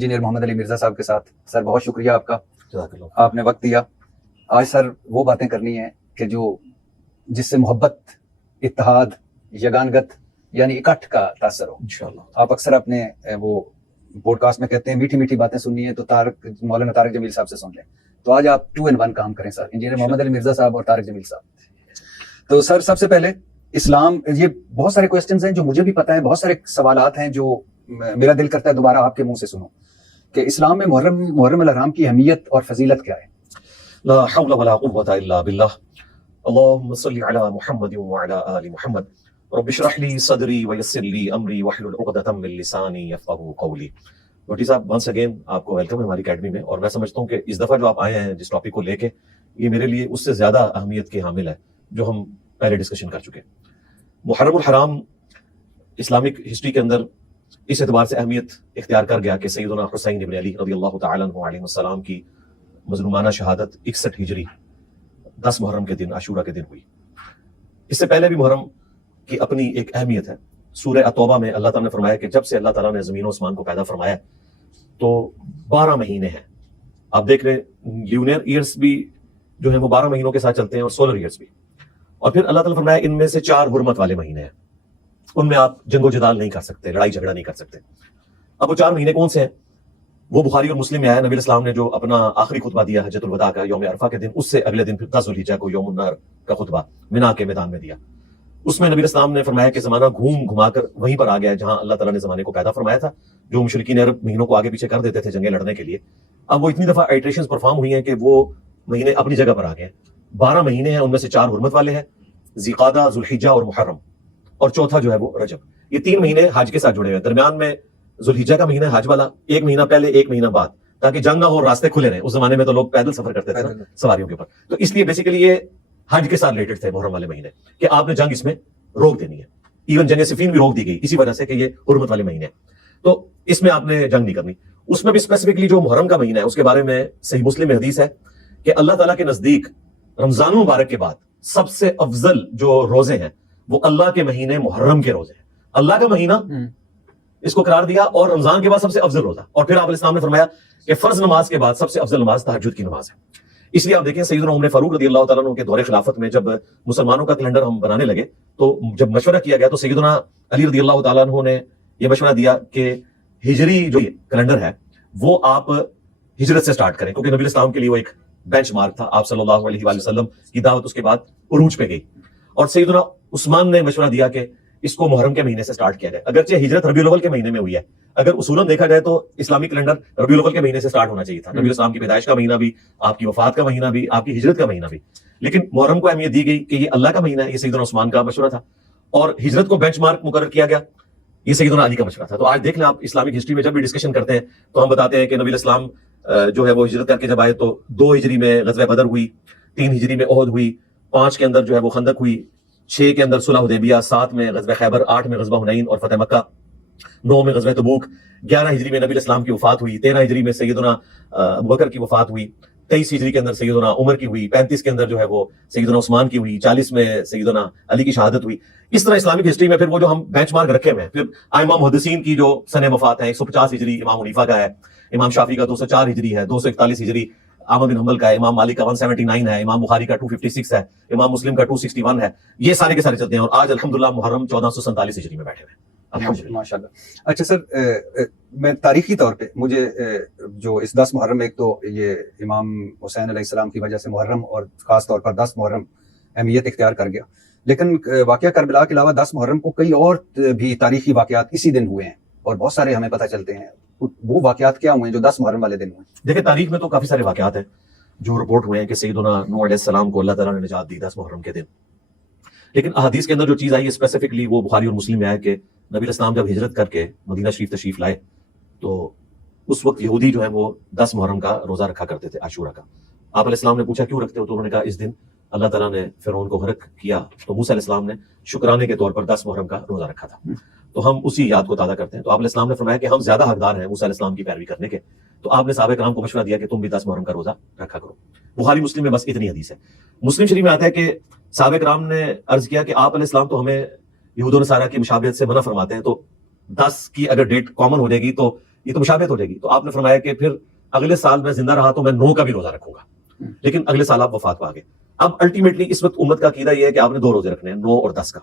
Engineer محمد علی مرزا صاحب کے ساتھ. سر بہت شکریہ آپ کا, جزاک اللہ. آپ نے وقت دیا. آج سر وہ باتیں کرنی ہیں کہ جو جس سے محبت, اتحاد, یگانگت یعنی اکٹھ کا تاثر ہو. انشاءاللہ. آپ اکثر اپنے وہ پوڈ کاسٹ میں کہتے ہیں میٹھی میٹھی باتیں سننی ہے تو مولانا طارق جمیل صاحب سے سن لیں. تو آج آپ 2 in 1 کام کریں سر, انجینئر محمد علی مرزا صاحب اور طارق جمیل صاحب. تو سر سب سے پہلے اسلام, یہ بہت سارے کوسچنز ہیں جو مجھے بھی پتہ ہے, بہت سارے سوالات ہیں جو میرا دل کرتا ہے دوبارہ آپ کے منہ سے سنوں کہ اسلام میں محرم الحرام کی اہمیت اور فضیلت کیا ہے. لا حول ولا قوة الا بالله. اللهم صل على محمد وعلى آل محمد. رب اشرح لي صدري ويسر لي امري واحلل عقدة من لساني يفقهوا قولي. بھٹی صاحب ونس اگین آپ کو ویلکم ہے ہماری اکیڈمی میں. اور میں سمجھتا ہوں کہ اس دفعہ جو آپ آئے ہیں جس ٹاپک کو لے کے, یہ میرے لیے اس سے زیادہ اہمیت کے حامل ہے جو ہم پہلے ڈسکشن کر چکے. محرم الحرام اسلامک ہسٹری کے اندر اس اعتبار سے اہمیت اختیار کر گیا کہ سیدنا حسین ابن علی رضی اللہ تعالیٰ عنہ علیہ السلام کی مظلومانہ شہادت 61 ہجری 10 محرم کے دن عاشورہ کے دن ہوئی. اس سے پہلے بھی محرم کی اپنی ایک اہمیت ہے. سورہ التوبہ میں اللہ تعالیٰ نے فرمایا کہ جب سے اللہ تعالیٰ نے زمین و آسمان کو پیدا فرمایا تو 12 مہینے ہیں. آپ دیکھ رہے ہیں لیونر ایئرس بھی جو ہیں وہ 12 مہینوں کے ساتھ چلتے ہیں اور سولر ایئرس بھی. اور پھر اللہ تعالیٰ نے فرمایا ان میں سے 4 حرمت والے مہینے ہیں, ان میں آپ جنگ و جدال نہیں کر سکتے, لڑائی جھگڑا نہیں کر سکتے. اب وہ 4 مہینے کون سے ہیں؟ وہ بخاری اور مسلم میں آیا. نبی الاسلام نے جو اپنا آخری خطبہ دیا حجۃ الوداع کا یوم عرفہ کے دن, اس سے اگلے دن پھر 10 ذوالحجہ کو یوم النحر کا خطبہ مینا کے میدان میں دیا. اس میں نبی الاسلام نے فرمایا کہ زمانہ گھوم گھما کر وہیں پر آ گیا جہاں اللہ تعالیٰ نے زمانے کو پیدا فرمایا تھا. جو مشرکین عرب مہینوں کو آگے پیچھے کر دیتے تھے جنگیں لڑنے کے لیے, اب وہ اتنی دفعہ آئٹریشنز پرفارم ہوئی ہیں کہ وہ مہینے اپنی جگہ پر آ گئے ہیں. 12 مہینے ہیں, ان میں سے 4 حرمت والے ہیں, ذیقعدہ, ذوالحجہ اور محرم, اور چوتھا جو ہے وہ رجب. یہ 3 مہینے حج کے ساتھ جڑے ہوئے. درمیان میں ذوالحجہ کا مہینہ حج والا, 1 مہینہ پہلے 1 مہینہ بعد, تاکہ جنگ نہ ہو, راستے کھلے رہیں. اس زمانے میں تو لوگ پیدل سفر کرتے تھے نا سواریوں کے اوپر, تو اس لیے بیسیکلی یہ حج کے ساتھ ریلیٹڈ تھے محرم والے مہینے, کہ آپ نے جنگ اس میں روک دینی ہے. ایون جنگ صفین بھی روک دی گئی اسی وجہ سے کہ یہ حرمت والے مہینے ہیں, تو اس میں آپ نے جنگ نہیں کرنی. اس میں بھی اسپیسیفکلی جو محرم کا مہینہ ہے اس کے بارے میں صحیح مسلم میں حدیث ہے کہ اللہ تعالیٰ کے نزدیک رمضان مبارک کے بعد سب سے افضل جو روزے ہیں وہ اللہ کے مہینے محرم کے روزے ہیں. اللہ کا مہینہ اس کو قرار دیا اور رمضان کے بعد سب سے افضل روزہ. اور پھر آپ علیہ السلام نے فرمایا کہ فرض نماز کے بعد سب سے افضل نماز تہجد کی نماز ہے. اس لیے آپ دیکھیں سیدنا عمر فاروق رضی اللہ تعالیٰ عنہ کے دور خلافت میں جب مسلمانوں کا کیلنڈر ہم بنانے لگے تو جب مشورہ کیا گیا تو سیدنا علی رضی اللہ تعالیٰ عنہ نے یہ مشورہ دیا کہ ہجری جو کیلنڈر ہے وہ آپ ہجرت سے سٹارٹ کریں, کیونکہ نبی اسلام کے لیے وہ ایک بینچ مارک تھا. آپ صلی اللہ علیہ وآلہ وسلم کی دعوت اس کے بعد عروج پہ گئی, اور سیدنا عثمان نے مشورہ دیا کہ اس کو محرم کے مہینے سے سٹارٹ کیا جائے. اگرچہ ہجرت ربیع الاول کے مہینے میں ہوئی ہے, اگر اصولاً دیکھا جائے تو اسلامی کیلنڈر ربیع الاول کے مہینے سے سٹارٹ ہونا چاہیے تھا. نبی اسلام کی پیدائش کا مہینہ بھی, آپ کی وفات کا مہینہ بھی, آپ کی ہجرت کا مہینہ بھی, لیکن محرم کو اہمیت دی گئی کہ یہ اللہ کا مہینہ ہے. یہ سیدنا عثمان کا مشورہ تھا, اور ہجرت کو بینچ مارک مقرر کیا گیا, یہ سیدنا علی کا مشورہ تھا. تو آج دیکھ لیں آپ اسلامک ہسٹری میں جب بھی ڈسکشن کرتے ہیں تو ہم بتاتے ہیں کہ نبی اسلام جو ہے وہ ہجرت کر کے جب آئے تو 2 ہجری میں غزوہ بدر ہوئی, 3 ہجری میں احد ہوئی, 5 کے اندر جو ہے وہ خندق ہوئی, 6 کے اندر صلح حدیبیہ, 7 میں غزوہ خیبر, 8 میں غزوہ حنین اور فتح مکہ, 9 میں غزوہ تبوک, 11 ہجری میں نبی اسلام کی وفات ہوئی, 13 ہجری میں سیدنا ابوبکر کی وفات ہوئی, 23 ہجری کے اندر سیدنا عمر کی ہوئی, 35 کے اندر جو ہے وہ سیدنا عثمان کی ہوئی, 40 میں سیدنا علی کی شہادت ہوئی. اس طرح اسلامک ہسٹری میں پھر وہ جو ہم بینچ مارک رکھے ہوئے ہیں, پھر ائمہ محدثین کی جو سن وفات ہے 150 ہجری امام حنیفہ کا ہے, امام شافعی کا 204 ہجری ہے, 241 ہجری احمد بن حنبل کا ہے, امام مالک کا 179 ہے, امام بخاری کا 256 ہے, امام مسلم کا 261 ہے. یہ سارے کے سارے چلتے ہیں, اور آج الحمدللہ محرم 1447 ہجری میں بیٹھے ہوئے ہیں. ماشاء اللہ. اچھا سر, میں تاریخی طور پہ مجھے جو اس 10 محرم, ایک تو یہ امام حسین علیہ السلام کی وجہ سے محرم اور خاص طور پر 10 محرم اہمیت اختیار کر گیا, لیکن واقعہ کربلا کے علاوہ 10 محرم کو کئی اور بھی تاریخی واقعات اسی دن ہوئے ہیں, اور بہت سارے ہمیں پتہ چلتے ہیں. وہ واقعات کیا ہوئے ہیں جو 10 محرم والے دن ہوئے؟ دیکھیں تاریخ میں تو کافی سارے واقعات ہیں جو رپورٹ ہوئے ہیں کہ سیدنا نوح علیہ السلام کو اللہ تعالیٰ نے نجات دی 10 محرم کے دن, لیکن احادیث کے اندر جو چیز آئی ہے اسپیسیفکلی وہ بخاری اور مسلم میں آیا کہ نبی الاسلام جب ہجرت کر کے مدینہ شریف تشریف لائے تو اس وقت یہودی جو ہے وہ 10 محرم کا روزہ رکھا کرتے تھے, عاشورہ کا. آپ علیہ السلام نے پوچھا کیوں رکھتے ہو, تو انہوں نے کہا اس دن اللہ تعالیٰ نے فرعون کو غرق کیا تو موسیٰ علیہ السلام نے شکرانے کے طور پر 10 محرم کا روزہ رکھا تھا, تو ہم اسی یاد کو تازہ کرتے ہیں. تو آپ علیہ السلام نے فرمایا کہ ہم زیادہ حقدار ہیں موسیٰ علیہ السلام کی پیروی کرنے کے, تو آپ نے صحابہ کرام کو مشورہ دیا کہ تم بھی 10 محرم کا روزہ رکھا کرو. بخاری مسلم میں بس اتنی حدیث ہے. مسلم شریف میں آتا ہے کہ صحابہ کرام نے عرض کیا کہ آپ علیہ السلام تو ہمیں یہود و نصارہ کی مشابہت سے منع فرماتے ہیں, تو 10 کی اگر ڈیٹ کامن ہو جائے گی تو یہ تو مشابہت ہو جائے گی. تو آپ نے فرمایا کہ پھر اگلے سال میں زندہ رہا تو میں 9 کا بھی روزہ رکھوں گا, لیکن اگلے سال آپ وفات پا گئے. اب الٹیمیٹلی اس وقت امت کا عقیدہ یہ ہے کہ آپ نے 2 روزے رکھنے ہیں, 9 اور 10 کا.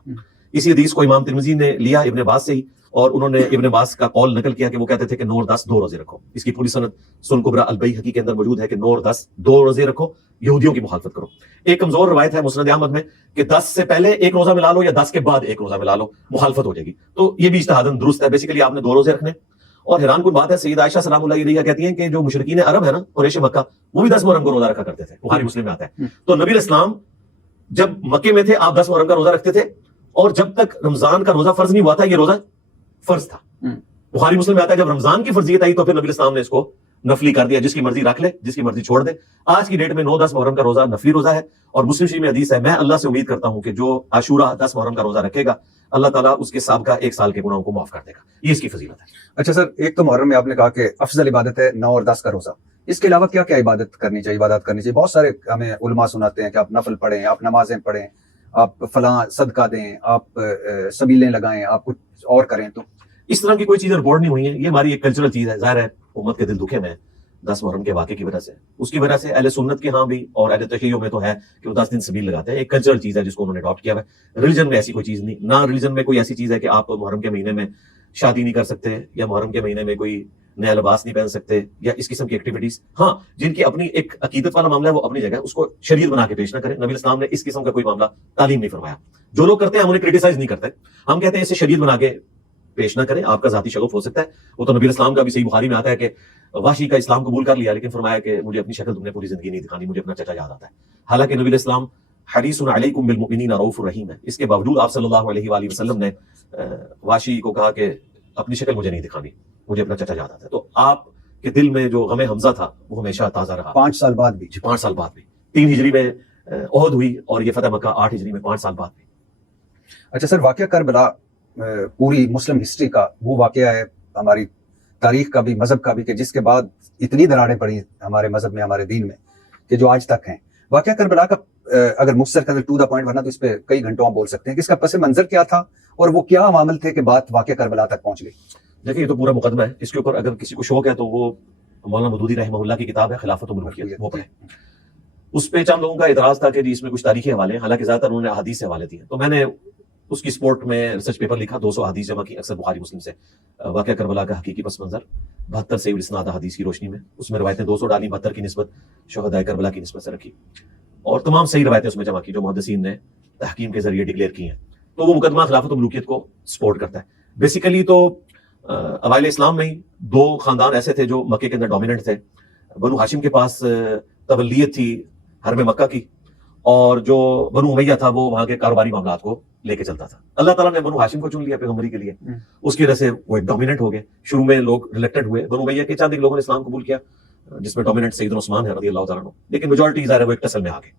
اسی حدیث کو امام ترمذی نے لیا ابن عباس سے ہی, اور انہوں نے ابن عباس کا قول نقل کیا کہ وہ کہتے تھے کہ 9 اور 10 2 روزے رکھو. اس کی پوری سند سنن کبری البیہقی کے اندر موجود ہے کہ 9 اور 10 2 روزے رکھو, یہودیوں کی مخالفت کرو. ایک کمزور روایت ہے مسند احمد میں کہ 10 سے پہلے ایک روزہ ملا لو یا 10 کے بعد ایک روزہ ملا لو, مخالفت ہو جائے گی. تو یہ بھی اجتہاداً درست ہے. بیسیکلی آپ نے 2 روزے رکھنے. اور حیران کن بات ہے, سیدہ عائشہ سلام اللہ علیہا کہتی ہیں کہ جو مشرکین عرب ہے نا, قریش مکہ, وہ بھی 10 محرم کو روزہ رکھا کرتے تھے. بخاری مسلم میں آتا ہے. تو نبی علیہ السلام جب مکے میں تھے آپ 10 محرم کا روزہ رکھتے تھے, اور جب تک رمضان کا روزہ فرض نہیں ہوا تھا یہ روزہ فرض تھا. بخاری مسلم میں آتا ہے جب رمضان کی فرضیت آئی تو پھر نبی علیہ السلام نے اس کو نفلی کر دیا, جس کی مرضی رکھ لے, جس کی مرضی چھوڑ دے. آج کی ڈیٹ میں 9-10 محرم کا روزہ نفلی روزہ ہے, اور مسلم شریف میں حدیث ہے, میں اللہ سے امید کرتا ہوں کہ جو عاشورہ 10 محرم کا روزہ رکھے گا اللہ تعالیٰ اس کے سابقہ 1 سال کے گناہوں کو معاف کر دے گا. یہ اس کی فضیلت ہے. اچھا سر, ایک تو محرم میں آپ نے کہا کہ افضل عبادت ہے 9 اور 10 کا روزہ, اس کے علاوہ کیا کیا عبادت کرنی چاہیے, عبادات کرنی چاہیے؟ بہت سارے ہمیں علماء سناتے ہیں کہ آپ نفل پڑھیں, آپ نمازیں پڑھیں, آپ فلاں صدقہ دیں, آپ سبیلیں لگائیں, آپ کچھ اور کریں. تو اس طرح کی کوئی چیز رپورٹ نہیں ہوئی ہے, یہ ہماری ایک کلچرل چیز ہے. ظاہر ہے امت کے دل دکھے میں 10 محرم کے واقعے کی وجہ سے, اس کی وجہ سے اہل سنت کے ہاں بھی اور اہل تشیع میں تو ہے کہ وہ 10 دن سبیل لگاتے ہیں. ایک کلچرل چیز ہے جس کو انہوں نے اڈاپٹ کیا ہے. ریلیجن میں ایسی کوئی چیز نہیں, نہ ریلیجن میں کوئی ایسی چیز ہے کہ آپ محرم کے مہینے میں شادی نہیں کر سکتے, یا محرم کے مہینے میں کوئی نیا لباس نہیں پہن سکتے, یا اس قسم کی ایکٹیویٹیز. ہاں جن کی اپنی ایک عقیدت والا معاملہ ہے وہ اپنی جگہ, اس کو شریعت بنا کے پیش نہ کریں. نبی اسلام نے اس قسم کا کوئی معاملہ تعلیم نہیں فرمایا. جو لوگ کرتے ہیں ہم انہیں کرٹیسائز نہیں کرتے, ہم کہتے ہیں اسے شریعت بنا کے پیش نہ کریں. آپ کا ذاتی شغف ہو سکتا ہے, وہ تو نبی اسلام کا بھی صحیح بخاری میں آتا ہے کہ وحشی کا اسلام قبول کر لیا, لیکن فرمایا کہ مجھے اپنی شکل تم نے پوری زندگی نہیں دکھانی, مجھے اپنا چچا یاد آتا ہے. حالانکہ نبی اسلام حریص علیکم بالمؤمنین رؤوف الرحیم ہے. اس کے باوجود آپ صلی اللہ علیہ وآلہ وسلم نے وحشی کو کہا کہ اپنی شکل مجھے نہیں دکھانی, مجھے اپنا چچا یاد آتا ہے. تو آپ کے دل میں جو غم حمزہ تھا وہ ہمیشہ تازہ رہا. 5 سال بعد بھی 5 سال بعد بھی 3 ہجری میں احد ہوئی, اور یہ فتح مکہ 8 ہجری میں 5 سال بعد بھی. اچھا سر, واقعہ کربلا پوری مسلم ہسٹری کا وہ واقعہ ہے, ہماری تاریخ کا بھی, مذہب کا بھی, کہ جس کے بعد اتنی دراڑیں پڑی ہمارے مذہب میں, ہمارے دین میں, کہ جو آج تک ہیں. واقعہ کربلا کا اگر مختصر کر ٹو دا پوائنٹ, ورنہ تو اس پہ کئی گھنٹوں آپ بول سکتے ہیں کہ اس کا پس منظر کیا تھا, اور وہ کیا عوامل تھے کہ بات واقعہ کربلا تک پہنچ گئی. دیکھیں یہ تو پورا مقدمہ ہے, اس کے اوپر اگر کسی کو شوق ہے تو وہ مولانا مودودی رحمہ اللہ کی کتاب ہے خلافت و ملوکیت, وہ پڑھیں. اس پہ چند لوگوں کا اعتراض تھا کہ جی اس میں کچھ تاریخی حوالے ہیں, حالانکہ زیادہ تر انہوں نے احادیث سے حوالے دیے. تو میں نے اس کی سپورٹ میں ریسرچ پیپر لکھا, 200 احادیث جمع کی, اکثر بخاری مسلم سے. واقعہ کربلا کا حقیقی پس منظر 72 سے اسناد احادیث کی روشنی میں. اس میں روایتیں 200 ڈالی, 72 کی نسبت شہدائے کربلا کی نسبت سے رکھی, اور تمام صحیح روایتیں اس میں جمع کی جو محدثین نے تحکیم کے ذریعے ڈکلیئر کی ہیں. تو وہ مقدمہ خلافت و ملوکیت کو سپورٹ کرتا ہے. بیسیکلی تو اوائل اسلام میں ہی 2 خاندان ایسے تھے جو مکے کے اندر ڈومیننٹ تھے. بنو ہاشم کے پاس تولیت تھی حرم مکہ کی, اور جو بنو امیہ تھا وہ وہاں کے کاروباری معاملات کو لے کے چلتا تھا. اللہ تعالیٰ نے بنو ہاشم کو چن لیا پیغمبری کے لیے, اس کی وجہ سے وہ ایک ڈومیننٹ ہو گئے. شروع میں لوگ ریلیکٹڈ ہوئے, بنو امیہ کے چند لوگوں نے اسلام قبول کیا, جس میں ڈومیننٹ سیدنا عثمان ہے رضی اللہ تعالیٰ عنہ, لیکن میجورٹی ظاہر ہے وہ ایک ٹسل میں آ گئے.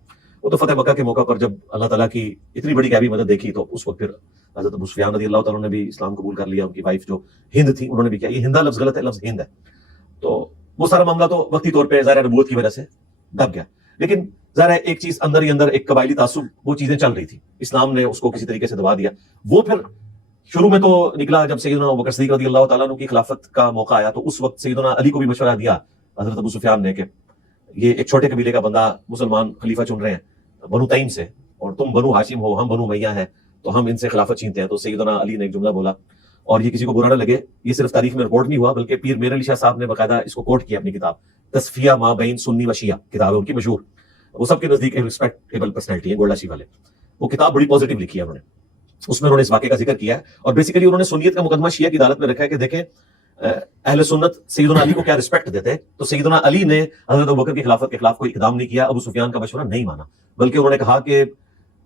وہ تو فتح مکہ کے موقع پر جب اللہ تعالیٰ کی اتنی بڑی غیبی مدد دیکھی تو اس وقت پھر حضرت ابو سفیان رضی اللہ تعالیٰ نے بھی اسلام قبول کر لیا. ان کی وائف جو ہند تھی انہوں نے بھی کیا. یہ ہندا لفظ غلط ہے, لفظ ہند ہے. تو وہ سارا معاملہ تو وقتی طور پہ ظاہر نبوت کی وجہ سے دب گیا, لیکن ظاہر ہے ایک چیز اندر ہی اندر ایک قبائلی تعصب, وہ چیزیں چل رہی تھی. اسلام نے اس کو کسی طریقے سے دبا دیا. وہ پھر شروع میں تو نکلا جب سیدنا ابوبکر صدیق رضی اللہ تعالیٰ عنہ کی خلافت کا موقع آیا, تو اس وقت سیدنا علی کو بھی مشورہ دیا حضرت ابو سفیان نے کہ یہ ایک چھوٹے قبیلے کا بندہ مسلمان خلیفہ چن رہے ہیں بنو تیم سے, اور تم بنو ہاشم ہو, ہم بنو امیہ ہیں, تو ہم ان سے خلافت چھینتے ہیں. تو سیدنا علی نے ایک جملہ بولا, اور یہ کسی کو برا نہ لگے, یہ صرف تاریخ میں رپورٹ نہیں ہوا بلکہ پیر میر علی شاہ صاحب نے باقاعدہ اس کو کوٹ کیا اپنی کتاب تصفیہ ما بین سنی و شیعہ, کتاب ہے ان کی مشہور. وہ سب کے نزدیک ایک ریسپیکٹیبل پرسنالٹی ہے گولڈا شی والے. وہ کتاب بڑی پازیٹیو لکھی ہے انہوں نے, اس میں انہوں نے اس واقعے کا ذکر کیا ہے, اور بیسیکلی انہوں نے سنیت کا مقدمہ شیعہ کی عدالت میں رکھا ہے کہ دیکھیں اہل سنت سیدنا علی کو کیا رسپیکٹ دیتے ہیں. تو سیدنا علی نے حضرت ابوبکر کی خلافت کے خلاف کوئی اقدام نہیں کیا, ابو سفیان کا مشورہ نہیں مانا, بلکہ انہوں نے کہا کہ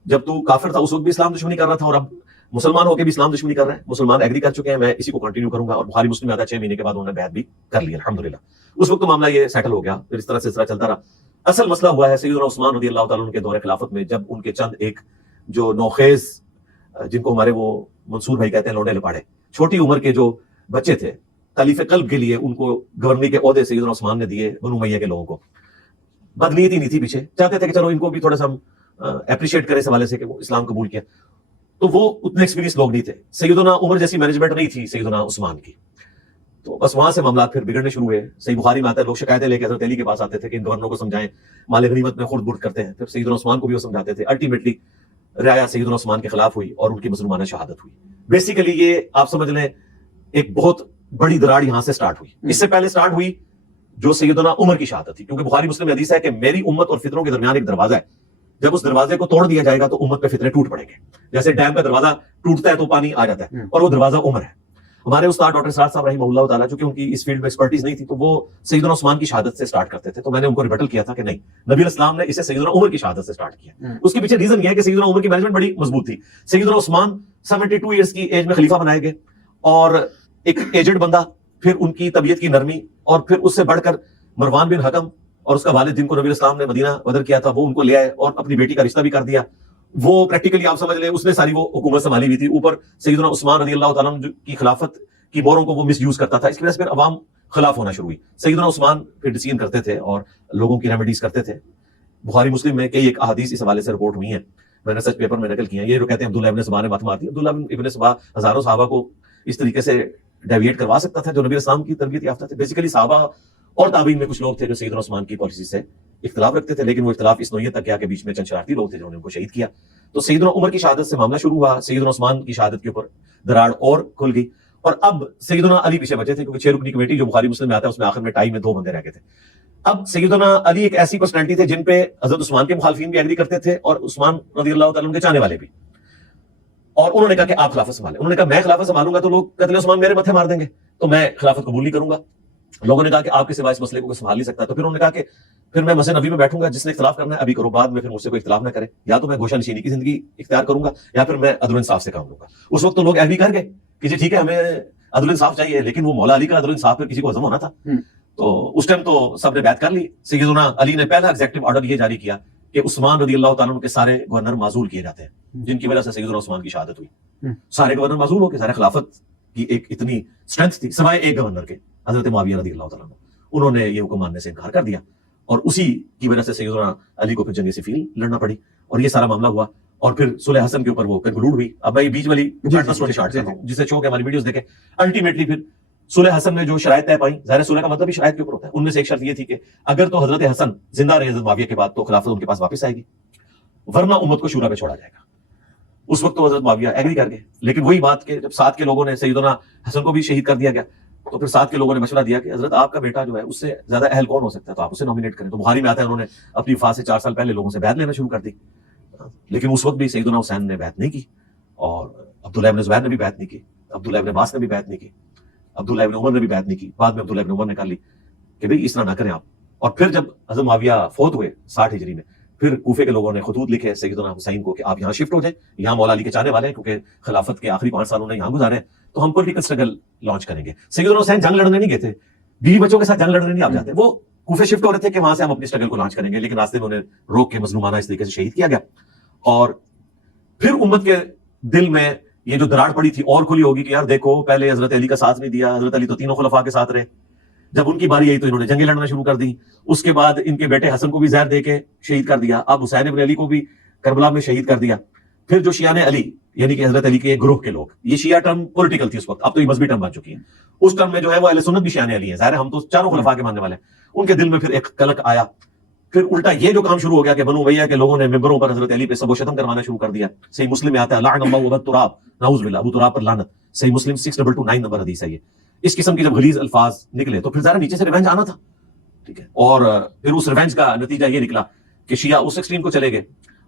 جب تو کافر تھا اس وقت بھی اسلام دشمنی کر رہا تھا, اور اب مسلمان ہو کے بھی اسلام دشمنی کر رہے ہیں, مسلمان ایگری کر چکے ہیں, میں اسی کو کنٹینیو کروں گا. اور بخاری مسلم میں آتا ہے 6 مہینے کے بعد انہوں نے بیعت بھی کر لی الحمدللہ. اس وقت تو معاملہ یہ سیٹل ہو گیا, پھر اس طرح سے چلتا رہا. اصل مسئلہ ہوا ہے سیدنا عثمان رضی اللہ تعالیٰ عنہ کے دور خلافت میں, جب ان کے چند ایک جو نوخیز, جن کو ہمارے وہ منصور بھائی کہتے ہیں لوڈے لپاڑے, چھوٹی عمر کے جو بچے تھے, تالیف قلب کے لیے ان کو گورنری کے عہدے سیدنا عثمان نے دیے بنو امیہ کے لوگوں کو. بدنیتی نہیں تھی پیچھے, چاہتے تھے کہ چلو ان کو بھی تھوڑا سا ہم اپریشیٹ کریں اس حوالے سے کہ وہ اسلام قبول کیا. تو وہ اتنے ایکسپیرینس لوگ نہیں تھے. سیدنا عمر جیسی مینجمنٹ نہیں تھی سیدنا عثمان کی. تو بس وہاں سے معاملات پھر بگڑنے شروع ہوئے. صحیح بخاری میں آتا ہے لوگ شکایتیں لے کے حضرت علی کے پاس آتے تھے کہ ان گورنروں کو سمجھائیں, مال غنیمت میں خورد برد کرتے ہیں. پھر سیدنا عثمان کو بھی وہ سمجھاتے تھے. الٹیمیٹلی رعایا سیدنا عثمان کے خلاف ہوئی اور ان کی مظلومانہ شہادت ہوئی. بیسیکلی یہ آپ سمجھ لیں ایک بہت بڑی دراڑ یہاں سے سٹارٹ ہوئی. اس سے پہلے سٹارٹ ہوئی جو سیدنا عمر کی شہادت تھی, کیونکہ بخاری مسلم میں حدیث ہے کہ میری امت اور فتنوں کے درمیان ایک دروازہ ہے, جب اس دروازے کو توڑ دیا جائے گا تو امت پہ فتنے ٹوٹ پڑیں گے. جیسے ڈیم کا دروازہ ٹوٹتا ہے تو پانی آ جاتا ہے, اور وہ دروازہ عمر ہے. ہمارے استاد ڈاکٹر سعد صاحب رحمہ اللہ تعالیٰ, چونکہ ان کی اس فیلڈ میں ایکسپرٹیز نہیں تھی, تو وہ سیدنا عثمان کی شہادت سے سٹارٹ کرتے تھے. تو میں نے ان کو ریبٹل کیا تھا کہ نہیں, نبی الاسلام نے اسے سیدنا عمر کی شہادت سے سٹارٹ کیا. اس کے پیچھے ریزن یہ ہے کہ سیدنا عمر کی مینجمنٹ بڑی مضبوط تھی. سیدنا عثمان 72 ایئرس کی ایج میں خلیفہ بنائے گئے, اور ایک ایجڈ بندہ, پھر ان کی طبیعت کی نرمی, اور پھر اس سے بڑھ کر مروان بن حکم اور اس کا والد جن کو نبی الاسلام نے مدینہ بدر کیا تھا, وہ ان کو لے آئے اور اپنی بیٹی کا رشتہ بھی کر دیا. وہ پریکٹیکلی آپ سمجھ لیں اس نے ساری وہ حکومت سنبھالی ہوئی تھی. اوپر سیدنا عثمان رضی اللہ تعالیٰ عنہ کی خلافت کی موروں کو وہ مس یوز کرتا تھا, اس کی وجہ سے پھر عوام خلاف ہونا شروع ہوئی. سیدنا عثمان پھر ڈسیزن کرتے تھے اور لوگوں کی ریمیڈیز کرتے تھے. بخاری مسلم میں کئی ایک احادیث اس حوالے سے رپورٹ ہوئی ہیں, میں نے سچ پیپر میں نقل کیا. یہ جو کہتے ہیں عبداللہ ابن سبا نے بات مار دی, عبداللہ ابن سبا ہزاروں صحابہ کو اس طریقے سے ڈیویٹ کروا سکتا تھا جو نبی اسلام کی تربیت یافتہ تھے. بیسیکلی صحابہ اور تابعین میں کچھ لوگ تھے جو سیدنا عثمان کی پالیسی سے اختلاف رکھتے تھے, لیکن وہ اختلاف اس نوعیت تک گیا کہ بیچ میں چند شرارتی لوگ تھے جنہوں نے ان کو شہید کیا. تو سیدنا عمر کی شہادت سے معاملہ شروع ہوا. سیدنا عثمان کی شہادت کے اوپر دراڑ اور کھل گئی, اور اب سیدنا علی پیچھے بچے تھے, کیونکہ 6 رکنی کمیٹی جو بخاری مسلم میں آتا ہے اس میں آخر میں ٹائی میں 2 بندے رہ گئے تھے. اب سیدنا علی ایک ایسی پرسنالٹی تھے جن پہ حضرت عثمان کے مخالفین بھی ایگری کرتے تھے اور عثمان رضی اللہ تعالیٰ عنہ کے چاہنے والے بھی. اور انہوں نے کہا کہ آپ خلافت سنبھالیں. انہوں نے کہا میں خلافت سنبھالوں گا تو لوگ قتل عثمان میرے متھے مار دیں گے, تو میں خلافت قبول نہیں کروں گا. لوگوں نے کہا کہ آپ کے سوا اس مسئلے کو کوئی سنبھال نہیں سکتا. تو پھر انہوں نے کہا کہ پھر میں مسجد نبی میں بیٹھوں گا, جس نے اختلاف کرنا ہے ابھی کرو, بعد میں پھر مجھ سے کوئی اختلاف نہ کرے. یا تو میں گوشہ نشینی کی زندگی اختیار کروں گا, یا پھر میں عدل و انصاف سے کام لوں گا. اس وقت تو لوگ ایگری کر گئے کہ جی ٹھیک ہے ہمیں عدل و انصاف چاہیے, لیکن وہ مولا علی کا عدل و انصاف پھر کسی کو ہضم ہونا تھا. تو اس ٹائم تو سب نے بیعت کر لی. سیدنا علی نے پہلا ایگزیکٹو آرڈر یہ جاری کیا کہ عثمان رضی اللہ تعالیٰ عنہ کے سارے گورنر معزول کیے جاتے ہیں, جن کی وجہ سے سیدنا عثمان کی شہادت ہوئی. سارے گورنر معزول ہو کے, سارے خلافت کی ایک اتنی اسٹرینتھ تھی سوائے ایک گورنر کے, حضرت معاویہ رضی اللہ تعالیٰ عنہ, انہوں نے یہ حکم ماننے سے انکار کر دیا, اور اسی کی وجہ سے سیدنا علی کو پھر جنگ صفین لڑنا پڑی, اور یہ سارا معاملہ ہوا. اور پھر صلح حسن کے اوپر وہ کنکلوڈ ہوئی. اب میں یہ بیچ والی اسٹوری شارٹ کرتا ہوں, جسے شوق ہے ہماری ویڈیوز دیکھیں. الٹیمیٹلی پھر صلح حسن میں جو شرائط طے پائیں, ظاہر صلح کا مطلب بھی شرائط کے اوپر ہوتا ہے, ان میں سے ایک شرط یہ تھی کہ اگر تو حضرت حسن زندہ رہے حضرت معاویہ کے بعد تو خلافت ان کے پاس واپس آئے گی, ورنہ امت کو شورا پہ چھوڑا جائے گا. اس وقت تو حضرت معاویہ ایگری کر گئے, لیکن وہی بات کہ جب ساتھ کے لوگوں نے سیدنا حسن کو بھی شہید کر دیا گیا, تو پھر ساتھ کے لوگوں نے مشورہ دیا کہ حضرت آپ کا بیٹا جو ہے اس سے زیادہ اہل کون ہو سکتا ہے, تو آپ اسے نامینیٹ کریں. تو بخاری میں آتا ہے انہوں نے اپنی وفات سے 4 سال پہلے لوگوں سے بیعت لینا شروع کر دی, لیکن اس وقت بھی سیدنا حسین نے بیعت نہیں کی, اور عبداللہ ابن زبیر نے بھی بیعت نہیں کی, عبداللہ ابن عباس نے بھی بیعت نہیں کی, عبداللہ ابن عمر نے بھی بیعت نہیں کی. بعد میں عبداللہ ابن عمر نے کر لی کہ بھئی اس طرح نہ کریں آپ. اور پھر جب حضرت معاویہ فوت ہوئے 60 ہجری میں, پھر کوفے کے لوگوں نے خطوط لکھے سیدنا حسین کو کہ آپ یہاں شفٹ ہو جائیں, یہاں مولا علی کے چاہنے والے ہیں, کیونکہ خلافت کے آخری 5 سال انہوں نے یہاں گزارے ہیں, تو ہم پولیٹیکل اسٹرگل لانچ کریں گے. سیدنا حسین جنگ لڑنے نہیں گئے تھے, بیوی بچوں کے ساتھ جنگ لڑنے نہیں آپ جاتے, وہ کوفے شفٹ ہو رہے تھے کہ وہاں سے ہم اپنی اسٹرگل کو لانچ کریں گے, لیکن راستے میں انہیں روک کے مظلومانہ اس طریقے سے شہید کیا گیا. اور پھر امت کے دل میں یہ جو دراڑ پڑی تھی اور کھلی ہوگی کہ یار دیکھو پہلے حضرت علی کا ساتھ نہیں دیا, حضرت علی تو تینوں خلفاء کے ساتھ رہے, جب ان کی باری آئی تو انہوں نے جنگیں لڑنا شروع کر دی. اس کے بعد ان کے بیٹے حسن کو بھی زہر دے کے شہید کر دیا, اب حسین ابن علی کو بھی کربلا میں شہید کر دیا. پھر جو شیعان علی یعنی کہ حضرت علی کے گروہ کے لوگ, یہ شیعہ ٹرم پولیٹیکل تھی اس وقت, اب تو یہ مذہبی ٹرم بن چکی ہے. اس ٹرم میں جو ہے وہ اہل سنت بھی شیعان علی ہیں, ظاہر ہم تو چاروں خلفاء کے ماننے والے ہیں. ان کے دل میں پھر ایک کلک آیا, پھر الٹا یہ جو کام شروع ہو گیا کہ بنو امیہ کے لوگوں نے ممبروں پر حضرت علی پہ سب و شتم کروانا شروع کر دیا. صحیح مسلم میں آتا ہے لعن اللہ ابا تراب, نعوذ باللہ, ابو تراب پر لعنت. صحیح مسلم 6229 نمبر حدیث ہے یہ. اس قسم کی جب غلیظ الفاظ نکلے تو پھر ذرا نیچے سے ریونج آنا تھا, ٹھیک ہے, اور پھر اس ریونج کا نتیجہ یہ نکلا کہ شیعہ اس ایکسٹریم کو چلے گئے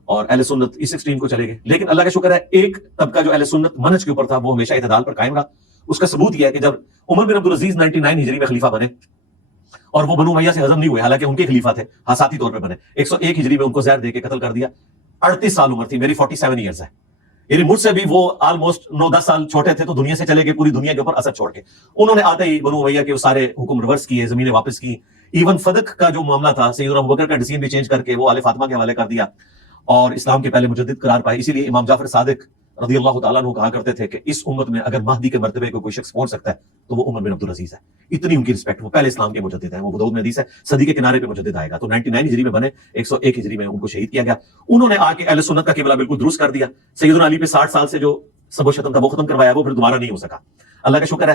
اور اہل سنت اس ایکسٹریم کو چلے گئے. لیکن اللہ کا شکر ہے ایک طبقہ جو اہل سنت منہج کے اوپر تھا وہ ہمیشہ اعتدال پر قائم رہا. اس کا ثبوت یہ ہے کہ جب عمر بن عبدالعزیز 99 ہجری میں خلیفہ بنے اور وہ بنو امیہ سے ہضم نہیں ہوئے, حالانکہ ان کے خلیفہ تھے, حساتی طور پہ بنے, 101 ہجری میں ان کو زہر دے کے قتل کر دیا. 38 سال عمر تھی, میری 47 ایئرز ہے, یعنی مجھ سے بھی وہ آلموسٹ 9-10 سال چھوٹے تھے, تو دنیا سے چلے گئے پوری دنیا کے اوپر اثر چھوڑ کے. انہوں نے آتے ہی بنو امیہ کے سارے حکم ریورس کیے, زمینیں واپس کی. ایون فدق کا جو معاملہ تھا سیدنا ابوبکر کا ڈیسیژن بھی چینج کر کے وہ آل فاطمہ کے حوالے کر دیا اور اسلام کے پہلے مجدد قرار پائے. اسی لیے امام جعفر صادق رضی اللہ تعالیٰ عنہ کہا کرتے تھے کہ اس امت میں اگر مہدی کے مرتبے کو کوئی شخص پہنچ سکتا ہے تو وہ عمر بن عبدالعزیز ہے. اتنی ان کی رسپیکٹ, وہ پہلے اسلام کے مجدد ہیں, وہ ابو داؤد میں حدیث ہے صدی کے کنارے پہ مجدد آئے گا. تو 99 ہجری میں بنے, 101 ہجری میں ان کو شہید کیا گیا. انہوں نے آ کے اہل سنت کا قبلہ بالکل درست کر دیا. سیدنا علی پہ 60 سال سے جو سب و شتم تھا وہ ختم کروایا, وہ پھر دوبارہ نہیں ہو سکا. اللہ کا شکر ہے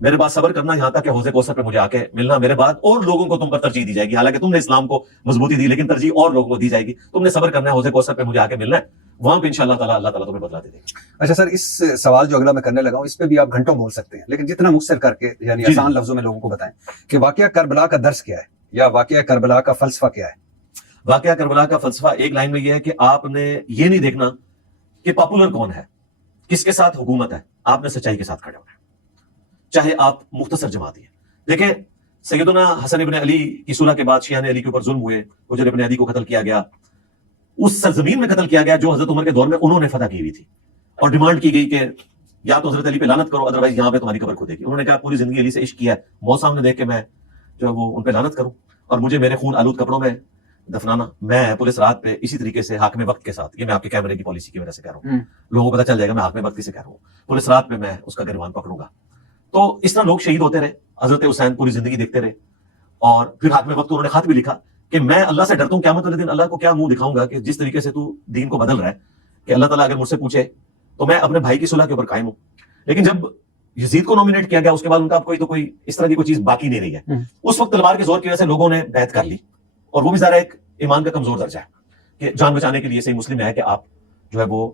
میرے بعد صبر کرنا یہاں تک کہ حوض کوثر پہ مجھے آ کے ملنا، میرے بعد اور لوگوں کو تم پر ترجیح دی جائے گی، حالانکہ تم نے اسلام کو مضبوطی دی لیکن ترجیح اور لوگوں کو دی جائے گی، تم نے صبر کرنا ہے، حوض کوثر پہ مجھے آ کے ملنا ہے، وہاں پہ انشاءاللہ تعالیٰ اللہ تعالیٰ تمہیں بدلا دے گا۔ اچھا سر، اس سوال جو اگلا میں کرنے لگا ہوں اس پہ بھی آپ گھنٹوں بول سکتے ہیں، لیکن جتنا مختصر کر کے یعنی جی آسان لفظوں میں لوگوں کو بتائیں کہ واقعہ کربلا کا درس کیا ہے، یا واقعہ کربلا کا فلسفہ کیا ہے؟ واقعہ کربلا کا فلسفہ ایک لائن میں یہ ہے کہ آپ نے یہ نہیں دیکھنا کہ پاپولر کون ہے، کس کے ساتھ حکومت ہے، آپ نے سچائی کے ساتھ کھڑے ہونا ہے، چاہے آپ مختصر جماعتی ہیں۔ دیکھیں سیدنا حسن ابن علی کی صلح کے بعد شیعہ علی کے اوپر ظلم ہوئے، حجر ابن عدی کو قتل کیا گیا، اس سرزمین میں قتل کیا گیا جو حضرت عمر کے دور میں انہوں نے فتح کی ہوئی تھی، اور ڈیمانڈ کی گئی کہ یا تو حضرت علی پہ لعنت کرو ادروائز یہاں پہ تمہاری قبر کھودے گی۔ انہوں نے کہا پوری زندگی علی سے عشق کیا ہے، موت سامنے دیکھ کے میں جو ہے وہ ان پہ لعنت کروں اور مجھے میرے خون آلود کپڑوں میں دفنانا؟ میں پولیس رات پہ اسی طریقے سے حاکم وقت کے ساتھ، یہ میں آپ کے کیمرے کی پالیسی کی وجہ سے کہہ رہا ہوں، لوگوں کو پتہ چل جائے گا میں حاکم وقت سے کہہ رہا ہوں، پولیس رات پہ میں اس کا گریبان پکڑوں گا۔ تو اس طرح لوگ شہید ہوتے رہے، حضرت حسین پوری زندگی دیکھتے رہے، اور پھر حاکم وقت انہوں نے خط بھی لکھا کہ میں اللہ سے ڈرتا ہوں قیامت والے دن اللہ کو کیا منہ دکھاؤں گا کہ جس طریقے سے تو دین کو بدل رہا ہے، کہ اللہ تعالیٰ اگر مجھ سے پوچھے تو میں اپنے بھائی کی صلح کے اوپر قائم ہوں۔ لیکن جب یزید کو نومینیٹ کیا گیا اس کے بعد ان کا کوئی اس طرح کی کوئی چیز باقی نہیں رہی ہے۔ اس وقت تلوار کے زور کی وجہ سے لوگوں نے بیعت کر لی، اور وہ بھی ذرا ایک ایمان کا کمزور درجہ ہے کہ جان بچانے کے لیے صحیح مسلم ہے کہ آپ جو ہے وہ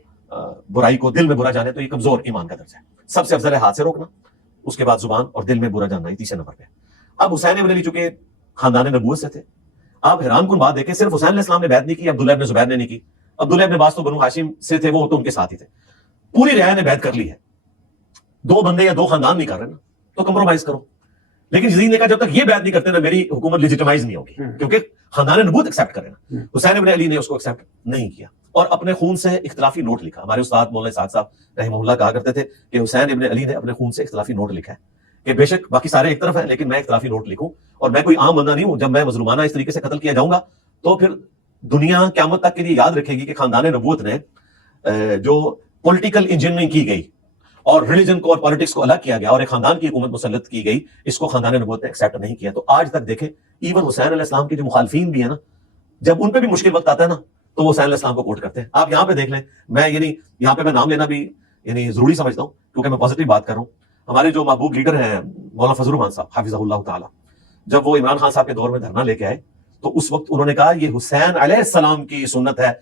برائی کو دل میں برا جانے، تو یہ کمزور ایمان کا درجہ ہے۔ سب سے افضل ہے ہاتھ سے روکنا، اس کے بعد زبان اور دل میں برا جاننا، یہ تیسرے نمبر پہ۔ اب حسین ابن علی چونکہ خاندان نبوت سے تھے، آپ حیران کن بات دیکھیں، صرف حسین علیہ السلام نے بیعت نہیں کی، عبداللہ ابن زبیر نے نہیں کی، عبداللہ ابن عباس تو بنو ہاشم سے تھے، وہ تو ان کے ساتھ ہی تھے، پوری رعایا نے بیعت کر لی ہے۔ دو بندے یا دو خاندان نہیں کر رہے نا، تو کمپرومائز کرو۔ لیکن یزید نے کہا جب تک یہ بیعت نہیں کرتے نا میری حکومت لیجیٹمائز نہیں ہوگی، کیونکہ خاندان نبوت ایکسیپٹ کرے نا۔ حسین ابن علی نے اس کو ایکسیپٹ نہیں کیا اور اپنے خون سے اختلافی نوٹ لکھا۔ ہمارے استاد مولانا اسحاق صاحب رحمہ اللہ کہا کرتے تھے کہ حسین ابن علی نے اپنے خون سے اختلافی نوٹ لکھا ہے کہ بے شک باقی سارے ایک طرف ہیں لیکن میں اختلافی نوٹ لکھوں، اور میں کوئی عام بندہ نہیں ہوں، جب میں مظلومانہ اس طریقے سے قتل کیا جاؤں گا تو پھر دنیا قیامت تک کے لیے یاد رکھے گی کہ خاندان نبوت نے جو پولیٹیکل انجینئرنگ کی گئی اور ریلیجن کو اور پالیٹکس کو الگ کیا گیا اور ایک خاندان کی حکومت مسلط کی گئی، اس کو خاندان نبوت نے ایکسیپٹ نہیں کیا۔ تو آج تک دیکھیں ایون حسین علیہ السلام کے جو مخالفین بھی ہیں نا، جب ان پہ بھی مشکل وقت آتا ہے نا تو وہ حسین علیہ السلام کو کوٹ کرتے ہیں۔ آپ یہاں پہ دیکھ لیں، میں یعنی یہاں پہ میں نام لینا بھی یعنی ضروری سمجھتا ہوں کیونکہ میں پازیٹیو بات کر رہا ہوں۔ ہمارے جو محبوب لیڈر ہیں مولانا فضل الرحمان صاحب حافظہ اللہ تعالی، جب وہ عمران خان صاحب کے دور میں دھرنا لے کے آئے تو اس وقت انہوں نے کہا یہ حسین علیہ السلام کی سنت ہے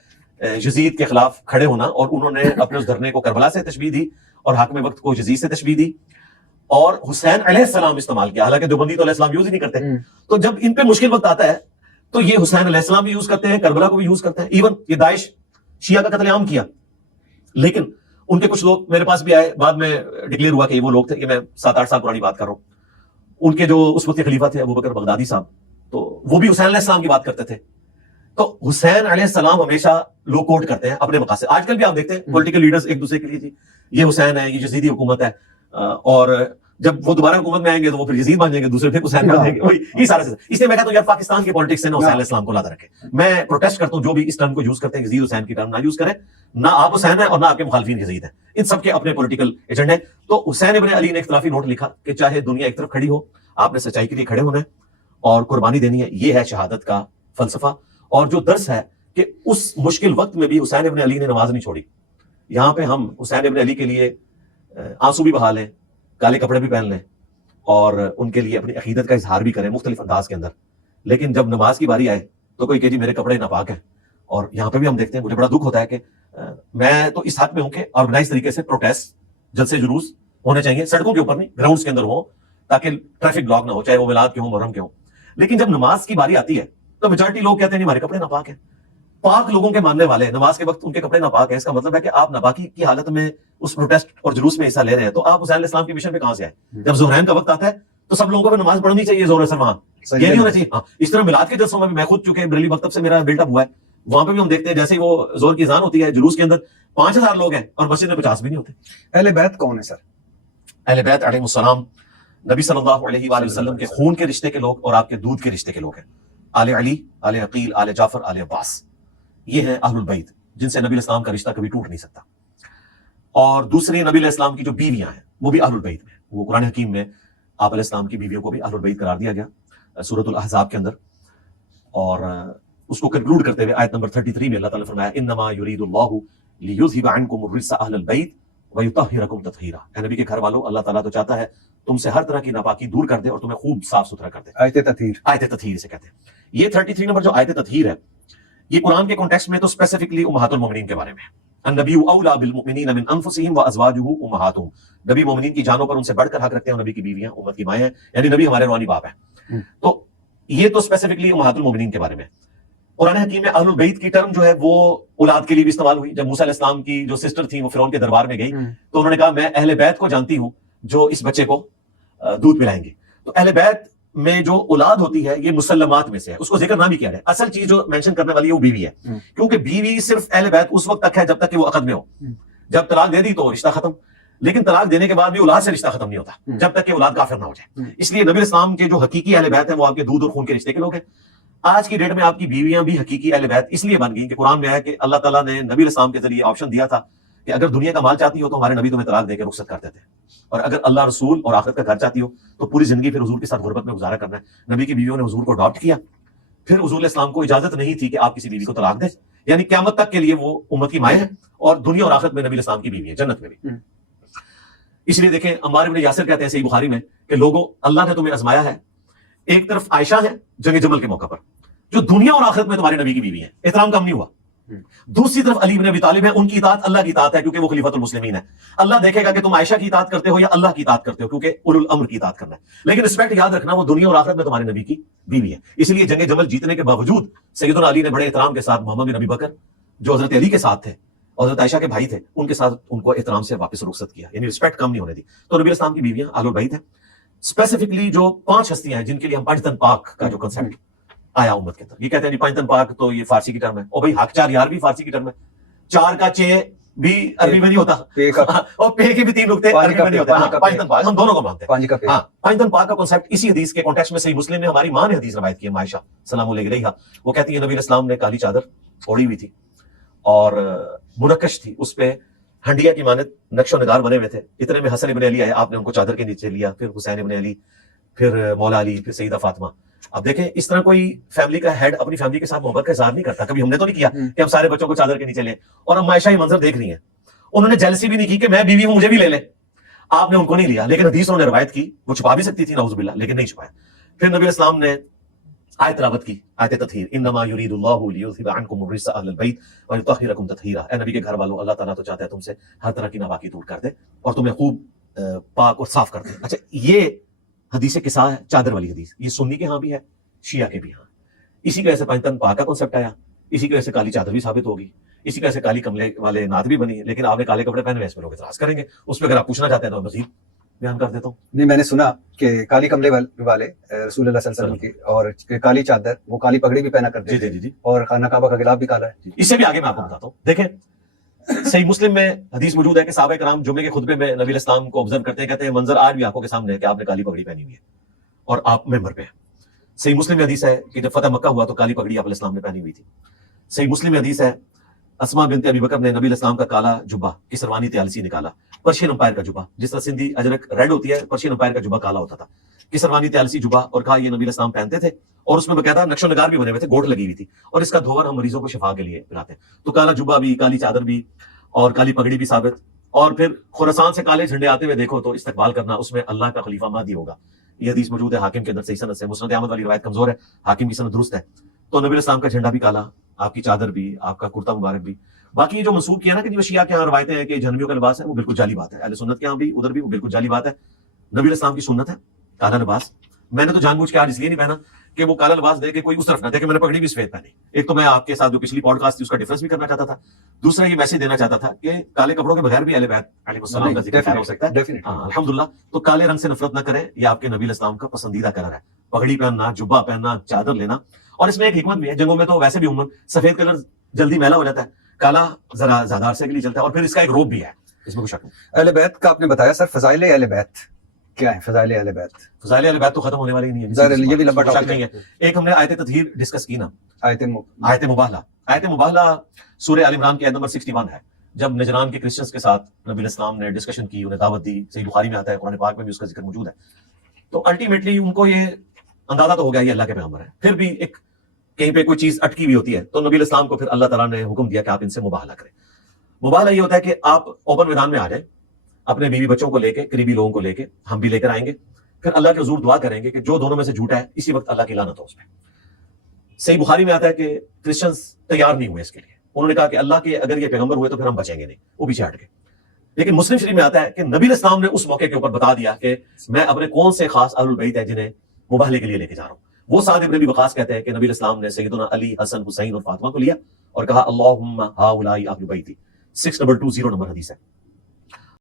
یزید کے خلاف کھڑے ہونا، اور انہوں نے اپنے اس دھرنے کو کربلا سے تشبیہ دی اور حاکم وقت کو یزید سے تشبیہ دی اور حسین علیہ السلام استعمال کیا، حالانکہ دیوبندی تو علیہ السلام یوز ہی نہیں کرتے۔ تو جب ان پہ مشکل وقت آتا ہے تو یہ حسین علیہ السلام بھی یوز کرتے ہیں، کربلا کو بھی یوز کرتے ہیں۔ ایون یہ داعش شیعہ کا قتل عام کیا، لیکن ان کے کچھ لوگ میرے پاس بھی آئے، بعد میں ڈکلیئر ہوا کہ یہ وہ لوگ تھے، کہ میں 7-8 سال پرانی بات کر رہا ہوں، ان کے جو اس وقت کے خلیفہ تھے ابوبکر بغدادی صاحب، تو وہ بھی حسین علیہ السلام کی بات کرتے تھے۔ تو حسین علیہ السلام ہمیشہ لوگ کوٹ کرتے ہیں اپنے مقاصد۔ آج کل بھی آپ دیکھتے ہیں پولیٹیکل لیڈرز ایک دوسرے کے لیے جی یہ حسین ہے، یہ یزیدی حکومت ہے، اور جب وہ دوبارہ حکومت میں آئیں گے تو وہ پھر یزید بن جائیں گے، دوسرے پھر حسین بن جائیں گے، وہی یہ سارا سے۔ اس لیے میں کہتا ہوں یار پاکستان کی پالیٹکس سے نا حسین علیہ السلام کو لاتا رکھے۔ میں پروٹیسٹ کرتا ہوں جو بھی اس ٹرم کو یوز کرتے ہیں یزید حسین کی ٹرم نہ یوز کریں، نہ آپ حسین ہیں اور نہ آپ کے مخالفین یزید ہیں، ان سب کے اپنے پولیٹیکل ایجنڈے۔ تو حسین ابن علی نے اختلافی نوٹ لکھا کہ چاہے دنیا ایک طرف کھڑی ہو، آپ نے سچائی کے لیے کھڑے ہونا ہے اور قربانی دینی ہے، یہ ہے شہادت کا فلسفہ۔ اور جو درس ہے کہ اس مشکل وقت میں بھی حسین ابن علی نے نماز نہیں چھوڑی۔ یہاں پہ ہم حسین ابن علی کے لیے آنسو بھی بہا لیں، کالے کپڑے بھی پہن لیں اور ان کے لیے اپنی عقیدت کا اظہار بھی کریں مختلف انداز کے اندر، لیکن جب نماز کی باری آئے تو کوئی کہ جی میرے کپڑے ناپاک ہیں۔ اور یہاں پہ بھی ہم دیکھتے ہیں، مجھے بڑا دکھ ہوتا ہے کہ میں تو اس حق میں ہوں کہ آرگنائز طریقے سے پروٹیسٹ، جلسے جلوس ہونے چاہیے، سڑکوں کے اوپر نہیں، گراؤنڈز کے اندر ہوں تاکہ ٹریفک بلاک نہ ہو، چاہے وہ میلاد کے ہوں محرم کے ہوں۔ لیکن جب نماز کی باری آتی ہے تو میجورٹی لوگ کہتے ہیں ہمارے کپڑے ناپاک ہیں۔ پاک لوگوں کے ماننے والے نماز کے وقت ان کے کپڑے ناپاک ہیں، اس کا مطلب ہے کہ آپ ناپاکی کی حالت میں اس پروٹیسٹ اور جلوس میں حصہ لے رہے ہیں، تو آپ حسین علیہ السلام کی مشن پہ کہاں سے آئے؟ جب ظہرین کا وقت آتا ہے تو سب لوگوں کو نماز پڑھنی چاہیے ظہر اثر وہاں، یہ نہیں ہونا چاہیے۔ ہاں اس طرح میلاد کے جلسوں میں بھی میں خود چونکہ بریلی مکتب سے میرا بلٹ اپ ہوا ہے، وہاں پہ بھی ہم دیکھتے ہیں جیسے وہ زور کی اذان ہوتی ہے جلوس کے اندر 5000 لوگ ہیں اور مسجد میں 50 بھی نہیں ہوتے۔ اہل بیت کون ہے سر؟ اہل بیت علیہ السلام نبی صلی اللہ علیہ وآلہ وسلم کے خون کے رشتے کے لوگ اور آپ کے دودھ کے رشتے کے لوگ ہیں۔ آل علی، آل عقیل، آل جعفر، آل عباس، یہ ہیں اہل البیت جن سے نبی علیہ السلام کا رشتہ کبھی ٹوٹ نہیں سکتا۔ اور دوسری نبی علیہ السلام کی جو بیویاں ہیں وہ بھی اہل البیت میں، وہ قرآن حکیم میں آپ علیہ السلام کی بیویوں کو بھی اہل البیت قرار دیا گیا سورۃ الاحزاب کے اندر، اور اس کو کنکلوڈ کرتے ہوئے آیت نمبر 33 میں اللہ تعالیٰ نے فرمایا انما یرید اللہ لیذھب عنکم الرجس اہل البیت ویطہرکم تطہیرا۔ اے نبی کے گھر والوں، اللہ تعالیٰ تو چاہتا ہے تم سے ہر طرح کی ناپاکی دور کر دے اور تمہیں خوب صاف ستھرا کر دے. آیت تطہیر. آیت تطہیر سے کہتے ہیں. یہ 33 نمبر جو آیت تطہیر ہے یہ قرآن کے کانٹیکسٹ میں تو اسپیسیفکلی امہات المومنین کے بارے میں ہے. النبی اولا بالمؤمنین من انفسہم وازواجہ امہاتہم. نبی مومنین کی جانوں پر ان سے بڑھ کر حق رکھتے ہیں اور نبی کی بیویاں امت کی مائیں ہیں, یعنی نبی ہمارے روحانی باپ ہیں. تو یہ تو اسپیسیفکلی امہات المومنین کے بارے میں. قرآن حکیم میں اہل البیت کی ٹرم جو ہے وہ اولاد کے لیے بھی استعمال ہوئی. جب موسیٰ علیہ السلام کی جو سسٹر تھی وہ فرعون کے دربار میں گئی تو انہوں نے کہا میں اہل بیت کو جانتی ہوں جو اس بچے کو دودھ پلائیں گے. تو اہل بیت میں جو اولاد ہوتی ہے یہ مسلمات میں سے ہے, اس کو ذکر نہ بھی کیا جائے. اصل چیز جو مینشن کرنے والی ہے وہ بیوی ہے, کیونکہ بیوی صرف اہل بیت اس وقت تک ہے جب تک کہ وہ عقد میں ہو. جب طلاق دے دی تو رشتہ ختم, لیکن طلاق دینے کے بعد بھی اولاد سے رشتہ ختم نہیں ہوتا جب تک کہ اولاد کافر نہ ہو جائے. اس لیے نبی اسلام کے جو حقیقی اہل بیت ہیں وہ آپ کے دودھ اور خون کے رشتے کے لوگ ہیں. آج کی ڈیٹ میں آپ کی بیویاں بھی حقیقی اہل بیت اس لیے بن گئی کہ قرآن میں ہے کہ اللہ تعالیٰ نے نبی اسلام کے ذریعے آپشن دیا تھا کہ اگر دنیا کا مال چاہتی ہو تو ہمارے نبی تمہیں طلاق دے کے رخصت کرتے تھے, اور اگر اللہ رسول اور آخرت کا گھر چاہتی ہو تو پوری زندگی پھر حضور کے ساتھ غربت میں گزارا کرنا ہے. نبی کی بیویوں نے حضور کو اڈاپٹ کیا. پھر حضور علیہ السلام کو اجازت نہیں تھی کہ آپ کسی بیوی کو طلاق دیں, یعنی قیامت تک کے لیے وہ امت کی مائیں ہیں اور دنیا اور آخرت میں نبی السلام کی بیوی ہے, جنت میں بھی. اس لیے دیکھیں عمار بن یاسر کہتے ہیں صحیح بخاری میں کہ لوگوں اللہ نے تمہیں آزمایا ہے, ایک طرف عائشہ ہے جنگ جمل کے موقع پر جو دنیا اور آخرت میں تمہارے نبی کی بیوی ہیں, احترام کم نہیں ہوا. دوسری طرف علی بن ابی طالب ہے, ان کی اطاعت اللہ کی اطاعت ہے کیونکہ وہ خلیفۃ المسلمین ہے. اللہ دیکھے گا کہ تم عائشہ کی اطاعت کرتے ہو یا اللہ کی اطاعت کرتے ہو, کیونکہ اولو الامر کی اطاعت کرنا ہے. لیکن رسپیکٹ یاد رکھنا وہ دنیا اور آخرت میں تمہارے نبی کی بیوی ہے. اس لیے جنگ جمل جیتنے کے باوجود سیدنا علی نے بڑے احترام کے ساتھ محمد بن ابی بکر جو حضرت علی کے ساتھ تھے اور حضرت عائشہ کے بھائی تھے ان کے ساتھ ان کو احترام سے واپس رخصت کیا, یعنی رسپیکٹ کم نہیں ہونے دی. تو نبی اسلام کی بیویاں اہل البیت ہیں. اسپیسیفکلی جو 5 ہستیاں ہیں جن کے لیے ہم پنج تن پاک کا جو کنسیپٹ آیا امت کے اندر, یہ کہتے ہیں جی پنج تن پاک تو یہ فارسی کی ٹرم ہے, اور بھائی حق چار یار بھی فارسی کی ٹرم ہے. 4 کا چے بھی عربی میں نہیں ہوتا اور پے کے بھی 3 نقطے عربی میں نہیں ہوتا. پنج تن پاک ہم دونوں کو مانتے ہیں. ہاں پنج تن پاک کا کنسیپٹ اسی حدیث کے کانٹیکسٹ میں صحیح مسلم میں ہماری ماں نے حدیث روایت کی ہے, عائشہ سلام علیہا. وہ کہتی ہے نبی اسلام نے کالی چادر اوڑھی ہوئی تھی اور منقش تھی, اس پہ ہنڈیا کی مانند نقش و نگار بنے ہوئے تھے. اتنے میں حسن ابن علی آئے, آپ نے ان کو چادر کے نیچے لیا, پھر حسین ابن علی, پھر مولا علی, پھر سیدہ فاطمہ. اب دیکھیں اس طرح کوئی فیملی کا ہیڈ اپنی فیملی کے ساتھ محبت کا اظہار نہیں کرتا. کبھی ہم نے تو نہیں کیا کہ ہم سارے بچوں کو چادر کے نیچے لیں, اور ہم عائشہ یہ منظر دیکھ رہی ہیں. انہوں نے جیلسی بھی نہیں کی کہ میں بیوی ہوں مجھے بھی لے لیں, آپ نے ان کو نہیں لیا. لیکن حدیث انہوں نے روایت کی, وہ چھپا بھی سکتی تھی نعوذ باللہ, لیکن نہیں چھپایا. پھر نبی اسلام نے آیت تلاوت کی, آیت تطہیر, انما یرید اللہ لیذھب عنکم الرجس اہل البیت ویطہرکم تطہیرا. اے نبی کے گھر والوں, اللہ تعالیٰ تو چاہتا ہے تم سے ہر طرح کی ناپاکی دور کر دے اور تمہیں خوب پاک اور صاف کر دے. اچھا یہ حدیث قصا ہے, چادر والی حدیث, یہ سنی کے ہاں بھی ہے شیعہ کے بھی ہاں. اسی کی وجہ سے پنج تن پاک کا کنسیپٹ آیا, اسی کی وجہ سے کالی چادر بھی ثابت ہوگی, اسی کی وجہ سے کالی کملے والے نعت بھی بنی. لیکن آپ نے کالے کپڑے پہنے ہوئے, اس پہ لوگ اعتراض کریں گے. اس پہ اگر آپ پوچھنا چاہتے ہیں تو مزید بیان کر دیتا ہوں. نہیں, میں نے سنا کہ کالی کملے والے رسول اللہ صلی اللہ علیہ وسلم کی اور کالی چادر, وہ کالی پگڑی بھی پہنا کرتے تھے, جی, اور خانہ کعبہ کا غلاف بھی کالا ہے. اس سے بھی آگے میں آپ کو بتاتا ہوں. دیکھیں صحیح مسلم میں حدیث موجود ہے کہ صحابہ کرام جمعے کے خطبے میں نبی اسلام کو آبزرو کرتے ہیں, کہتے ہیں منظر آج بھی آنکھوں کے سامنے ہے کہ آپ نے کالی پگڑی پہنی ہوئی ہے اور آپ ممبر پہ ہیں. صحیح مسلم میں حدیث ہے کہ جب فتح مکہ ہوا تو کالی پگڑی آپ علیہ السلام نے پہنی ہوئی تھی. صحیح مسلم میں حدیث ہے اسماء بنت ابی بکر نے نبی علیہ السلام کا کالا جبہ کسروانی طیالسی نکالا, پرشین امپائر کا جبہ, جس طرح سندھی اجرک ریڈ ہوتی ہے, پرشین امپائر کا جبہ کالا ہوتا تھا, کسروانی طیالسی جبہ, اور کہا یہ نبی علیہ السلام پہنتے تھے اور اس میں باقاعدہ نقش و نگار بھی بنے ہوئے تھے, گوٹ لگی ہوئی تھی, اور اس کا دھوور ہم مریضوں کو شفا کے لیے پلاتے ہیں. تو کالا جبہ بھی, کالی چادر بھی اور کالی پگڑی بھی ثابت. اور پھر خراسان سے کالے جھنڈے آتے ہوئے دیکھو تو استقبال کرنا, اس میں اللہ کا خلیفہ مہدی ہوگا. یہ حدیث موجود ہے حاکم کے اندر صحیح سند سے. مسند احمد والی روایت کمزور ہے, حاکم کی سند درست ہے. تو نبی اسلام کا جھنڈا بھی کالا, آپ کی چادر بھی, آپ کا کرتا مبارک بھی. باقی جو منسوخ کیا نا کہ جو شیعہ کے یہاں روایتیں ہیں کہ جہنمیوں کا لباس ہے, وہ بالکل جعلی بات ہے. اہل سنت کے یہاں بھی ادھر بھی وہ بالکل جعلی بات ہے. نبی اسلام کی سنت ہے کالا لباس. میں نے تو جان بوجھ کے آج اس لیے نہیں پہنا کہ وہ کالا لباس دے کے کوئی اس طرف نہ دے کہ میں نے پگڑی بھی سفید پہنی. ایک تو میں آپ کے ساتھ جو پچھلی پوڈ کاسٹ تھی اس کا ڈفرنس بھی کرنا چاہتا تھا, دوسرا یہ میسج دینا چاہتا تھا کہ کالے کپڑوں کے بغیر بھی اہل بیت علیہ السلام کا ذکر ہو سکتا ہے. الحمدللہ. تو کالے رنگ سے نفرت نہ کریں, یہ آپ کے نبی اسلام کا پسندیدہ کلر ہے. پگڑی پہننا, جبہ پہننا, چادر لینا. اور اس میں ایک حکمت بھی ہے, جنگوں میں تو ویسے بھی عموماً سفید کلر جلدی میلا ہو جاتا ہے, کالا ذرا زیادہ عرصے کے لیے چلتا ہے, اور پھر اس کا ایک روب بھی ہے, اس میں کوئی شک نہیں. اہل بیت کا آپ نے بتایا سر, فضائل اہل بیت کیا ہے؟ فضائل اہل بیت, فضائل اہل بیت تو ختم ہونے والی ہی نہیں ہے, یہ بھی لمبا شک نہیں ہے. ایک ہم نے آیت تطہیر ڈسکس کی نا, آیت مباہلہ. آیت مباہلہ سورہ آل عمران کی آیت نمبر 61 ہے. جب نجران کے کرسچنز کے ساتھ نبی الاسلام نے ڈسکشن کی, انہیں دعوت دی, صحیح بخاری میں آتا ہے, قرآن پاک میں بھی اس کا ذکر موجود ہے. تو الٹیمیٹلی ان کو یہ اندازہ تو ہو گیا یہ اللہ کے پیغمبر ہے, پھر بھی ایک کہیں پہ کوئی چیز اٹکی ہوئی ہوتی ہے, تو نبی الاسلام کو پھر اللہ تعالیٰ نے حکم دیا کہ آپ ان سے مباہلہ کریں. مباہلہ یہ ہوتا ہے کہ آپ اوپن میدان میں آ جائیں, اپنے بیوی بچوں کو لے کے, قریبی لوگوں کو لے کے, ہم بھی لے کر آئیں گے, پھر اللہ کے حضور دعا کریں گے کہ جو دونوں میں سے جھوٹا ہے اسی وقت اللہ کی لعنت ہو اس پہ. صحیح بخاری میں آتا ہے کہ کرسچنز تیار نہیں ہوئے اس کے لیے, انہوں نے کہا کہ اللہ کے اگر یہ پیغمبر ہوئے تو پھر ہم بچیں گے نہیں, وہ پیچھے ہٹ گئے. لیکن مسلم شریف میں آتا ہے کہ نبی علیہ السلام نے اس موقع کے اوپر بتا دیا کہ میں اپنے کون سے خاص اہل البیت ہیں جنہیں مباہلے کے لیے لے کے جا رہا ہوں. وہ سعد ابن ابی وقاص کہتے ہیں کہ نبی علیہ السلام نے سیدنا علی, حسن, حسین اور فاطمہ کو لیا اور کہا اللہم ہؤلاء اہل بیتی. 6220 نمبر حدیث ہے.